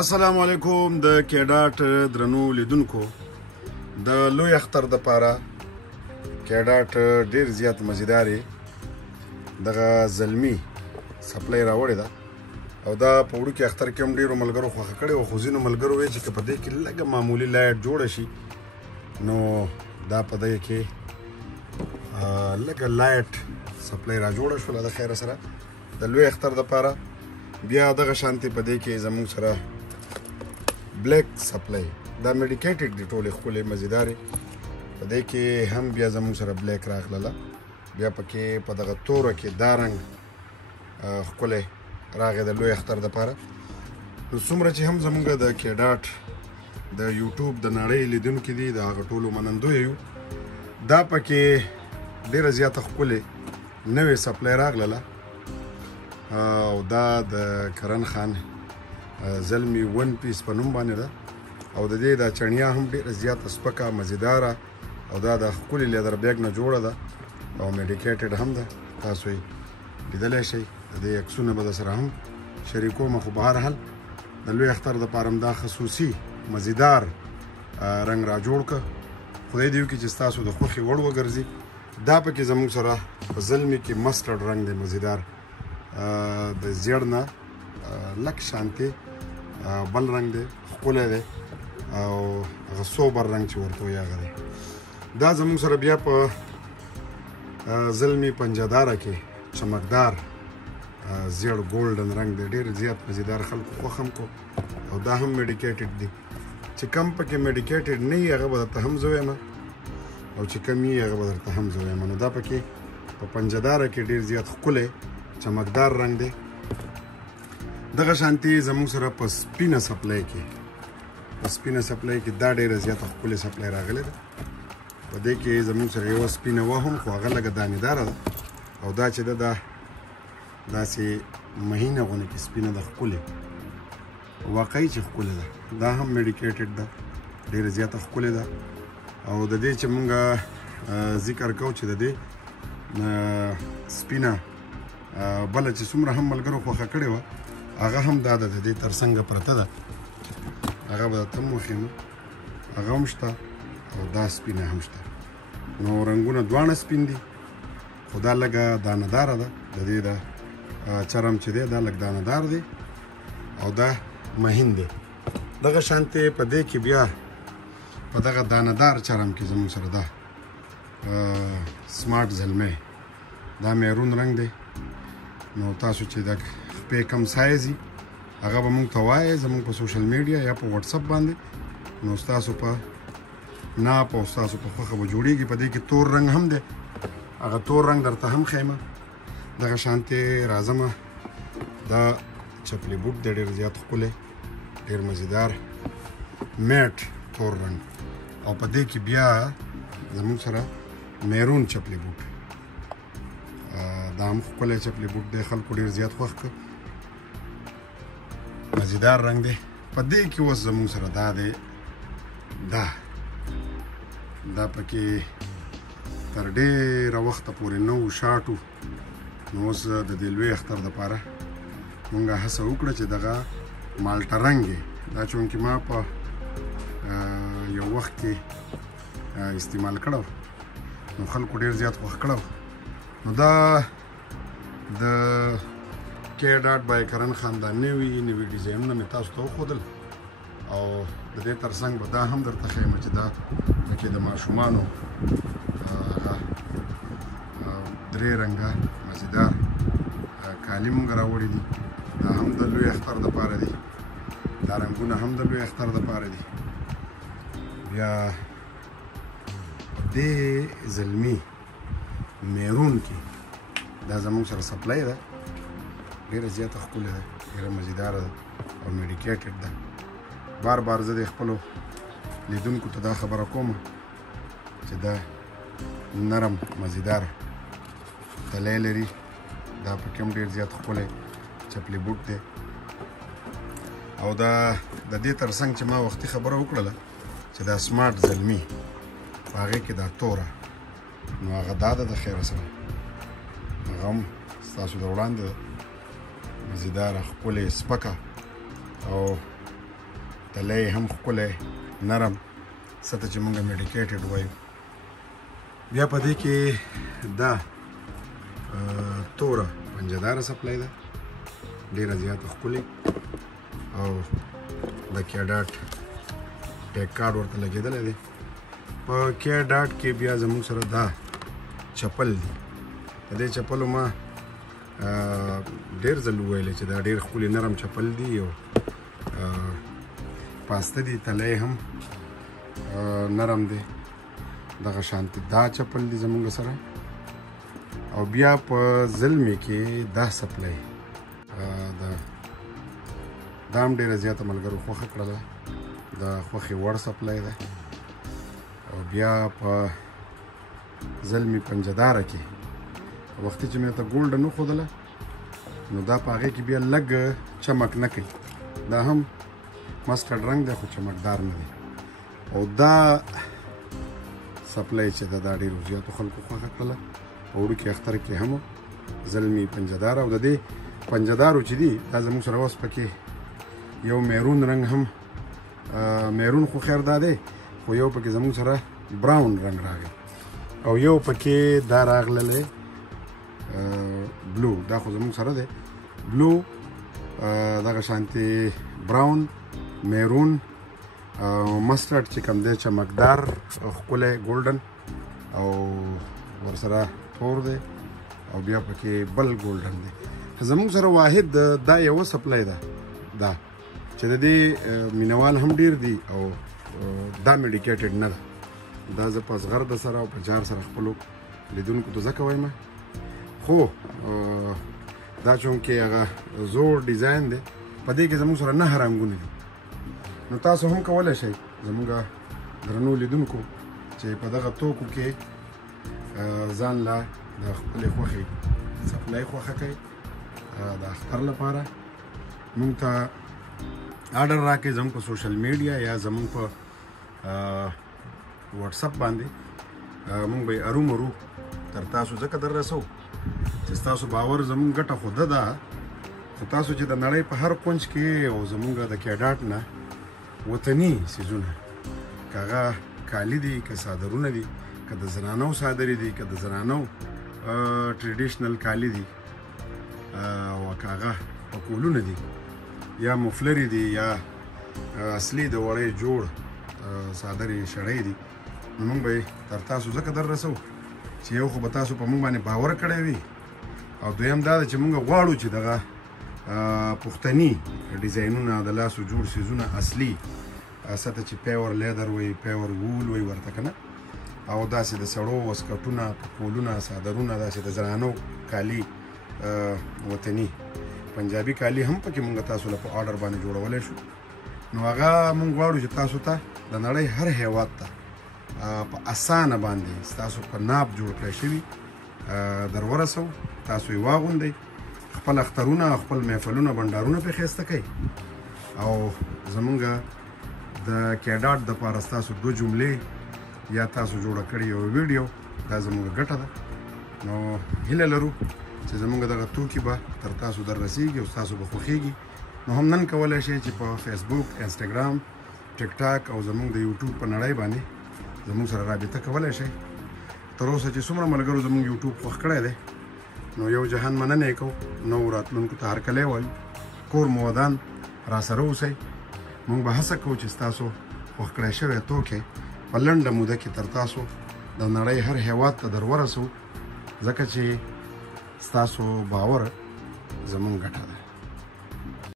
السلام علیکم د کیډاټ درنو لیدونکو د لوی اختر د پاره کیډاټ ډیر زیات مزیداري دغه زلمی سپلای راوړی ده او دا په وړو کې اختر کې هم ډیرو ملګرو خوښه کړې او خو ځینو ملګرو وایي چې په دې کې لږه معمولي لایټ جوړه شي نو دا په دې کې لږه لایټ سپلای را جوړه شوله د خیره سره د لوی اختر د پاره بیا دغه شانتي په دې کې زموږ سره بلیک سپلای دا میډیکیټډ دی ټولې ښکلې مزیدارې په دې کې هم بیا زموږ سره بلیک راغلله بیا پکې په دغه توره کې دا رنګ ښکلی راغی د لوی اختر دپاره نو څومره چې هم زموږ د کیډاټ د یوټیوب د نړۍ لیدونکي دي د هغه ټولو منندوی یو دا پکې ډېره زیاته ښکلې نوې سپلای راغلله او دا د کرن خان زلمی ون پیس په نوم باندې ده او د دې دا چڼیا هم ډېره زیاته سپکه مزیداره او دا د ښکلي لیدر بیګ نه جوړه ده او میډیکیټډ هم ده تاسو یې لیدلی شئ د دې عکسونه به درسره هم شریکوم خو به هر حال د لوی اختر دپاره هم دا خصوصي مزیدار رنګ را جوړ که خدای دې وکړي چې ستاسو د خوښې وړ وګرځي دا پکې زموږ سره په زلمي کې مسټرډ رنګ دی مزیدار د زیړ نه لک شانتي بل رنګ دی ښکلی دی او هغه سوبر رنګ چې ورته وایي هغه دی دا زموږ سره بیا په زلمي پنجهداره کې چمکدار زیړ ګولډن رنګ دی ډېر زیات مزیدار خلکو خوښ هم کو او دا هم میډیکیټډ دی چې کم پکې میډیکیټډ نه وي هغه به درته هم زه وایم او چې کم وي هغه به درته هم زه وایم نو دا پکې په پنجهداره کې ډېر زیات ښکلی چمکدار رنګ دی دغه شانتي زموږ سره په سپینه سپلای کې دا ډېره زیاته ښکلې سپلای راغلې ده په دې کې زموږ سره یوه سپینه وه هم خو هغه لږه دانېداره ده او دا چې ده دا داسې مهینه غوندې کې سپینه ده ښکلې واقعي چې ښکلې ده دا هم میډیکیټډ ده ډېره زیاته ښکلې ده او د دې چې مونږ ذکر کوو چې د دې سپینه بله چې څومره هم ملګرو خوښه کړې وه هغه هم دا ده د دې تر څنګه پرته ده هغه به درته هم وښیم هغه هم شته او دا سپینه هم شته نو رنګونه دواړه سپین دي خو دا لږه دانهداره ده د دې د چرم چې دی دا لږ دانهدار دی او دا مهین دی دغه شانتې په دې کې بیا په دغه دانهدار چرم کې زموږ سره ده سمارټ زلمی دا میرون رنګ دی نو تاسو چې د خپې کم سایز وي هغه به موږ ته وایئ زموږ په سوشل میډیا یا په وټساپ باندې نو ستاسو په ناپ او ستاسو په خوښه به جوړېږي په دې کې تور رنګ هم دی هغه تور رنګ درته هم ښیمه دغه شانتې راځمه دا چپلي بوټ دی ډېر زیات ښکلی ډېر مزیدار میټ تور رنګ او په دې کې بیا زموږ سره میرون چپلي بوټ دا هم ښکلی چپلي بوټ دی خلکو ډېر زیات خوښ کړ مزیدار رنګ دی په دې کې اوس زموږ سره دا دی دا پکې تر ډېره وخته پورې نه و شاټ و نو اوس د دې لوی اختر دپاره مونږ هڅه وکړه چې دغه مالټه رنګ دا چونکې ما په یو وخت کې استعمال کړی نو خلکو ډېر زیات خوښ کړی نو دا د کیډاټ بای کرن خان دا نوي ډیزاینونه مې تاسو ته وښودل او د دې تر څنګ به دا هم درته ښیم چې دا پکې د ماشومانو درې رنګه مزیدار کالي مونږ راوړي دي دا هم د لوی اختر دپاره دي دا رنګونه هم د لوی اختر دپاره دي بیا دې زلمي میرون کې دا زموږ سره سپلای ده ډېره زیاته ښکلې ده ډېره مزیداره ده او میډیکیټډ ده بار بار زه د خپلو لیدونکو ته دا خبره کوم چې دا نرم مزیدار تلی لري دا پکې هم ډېر زیات ښکلی چپلي بوټ دی او دا د دې تر څنګ چې ما وختي خبره وکړله چې دا سمارټ زلمي په هغې کې دا توره نو هغه دا ده د خیره سره هغه هم ستاسو د وړاندې ده مزیداره ښکلې سپکه او تله هم ښکلی نرم څه چې موږ میډیکیټډ وایو. بیا په دې کې دا توره پنجهداره سپلای ده ډېره زیاته ښکلې او د کیا ډاټ ټیک کارډ ورته لګېدلی دی. په کیا ډاټ کې بیا زموږ سره دا چپل دی. د دې چپلو ما ډېر ځل وویلی چې دا ډېر ښکلي نرم چپل دی او پاسته دي تلی هم نرم دی. دغه شانتي دا چپل دی زموږ سره. او بیا په زلمې کې دا سپلای دا هم ډېره زیاته ملګرو خوښه کړله. د خوښې وړ سپلای ده. او بیا په زلمې پنجهداره کې وختي چې مې ته ګولډن وښودله نو دا په هغې کې بیا لږ چمک نه کوي. دا هم مسټرډ رنګ دی خو چمکدار نه دی. او دا سپلای چې ده دا ډېرو زیاتو خلکو خوښه کړله. په وړوکي اختر کې هم زلمي پنجهداره. او د دې پنجهدارو چې دي دا زموږ سره اوس پکې یو میرون رنګ هم میرون خو خیر دا دی خو یو پکې زموږ سره براون رنګ راغی او یو پکې دا راغللی بلو. دا خو زموږ سره دی بلو دغه شانتي براون میرون مسټرډ چې کوم دی چمکدار ښکلی ګولډن او ورسره تور دی او بیا پکې بل ګولډن دی. زموږ سره واحد دا یوه سپلای ده دا چې د دې مینوال هم ډېر دي او دا میډیکیټډ نه ده. دا زه په اصغر د سره او په جار سره خپلو لیدونکو ته ځکه وایم خو دا چونکې هغه زوړ ډیزاین دی په دې کې زموږ سره 9 رنګونه دي. نو تاسو هم کولی شئ زموږ درنو لیدونکو چې په دغه توکو کې ځان له د خپلې خوښې سپلای خوښه کوي د اختر لپاره موږ ته آرډر راکړئ زموږ په سوشل میډیا یا زموږ په واتساپ باندې. موږ به یې ارومرو تر تاسو ځکه در رسو چې ستاسو باور زموږ ګټه خو ده خو تاسو چې د نړۍ په هر کونج کې او زموږ د کیډاټ نه وطني څیزونه که هغه کالي دي که صادرونه دي که د زنانو صادرې دي که د زنانو ټریډیشنل کالي دي او که هغه پکولونه دي یا مفلرې دي یا اصلي د وړۍ جوړ صادرې شړۍ دي نو موږ به یې تر تاسو ځکه در رسو چې یو خو به تاسو په موږ باندې باور کړی وي او دویم دا ده چې موږ غواړو چې دغه پښتني ډیزاینونه د لاسو جوړ څیزونه اصلي سته چې پیور لیدر وي پیور وول وي ورته که نه او داسې د سړو وسکټونه پکولونه صادرونه داسې د زنانو کالي وطني پنجابي کالي هم پکې موږ تاسو له په آرډر باندې جوړولی شو. نو هغه موږ غواړو چې تاسو ته د نړۍ هر هیواد ته په اسانه باندې ستاسو په ناب جوړ کړی شوي در ورسو. تاسو یې واغوندئ خپل اخترونه خپل محفلونه بنډارونه پرې ښایسته کوئ او زمونږ د کیډاټ دپاره ستاسو 2 جملې یا تاسو جوړه کړې یو ویډیو دا زموږ ګټه ده. نو هیله لرو چې زموږ دغه توکي به تر تاسو در رسیږي او تاسو به خوښیږي. نو هم نن کولی شئ چې په فیسبوک انسټاګرام ټیک ټاک او زموږ د یوټیوب په نړۍ باندې زموږ سره رابطه کولی شئ. تر اوسه چې څومره ملګرو زموږ یوټیوب خوښ کړی دی نو یو جهان مننه یې کوو. نو راتلونکو ته هرکلی وایو کور مو ودان را سره اوسئ. موږ به هڅه کوو چې ستاسو خوښ کړی شوی توکی په لنډه موده کې تر تاسو د نړۍ هر هیواد ته در ورسو ځکه چې ستاسو باور زموږ ګټه ده.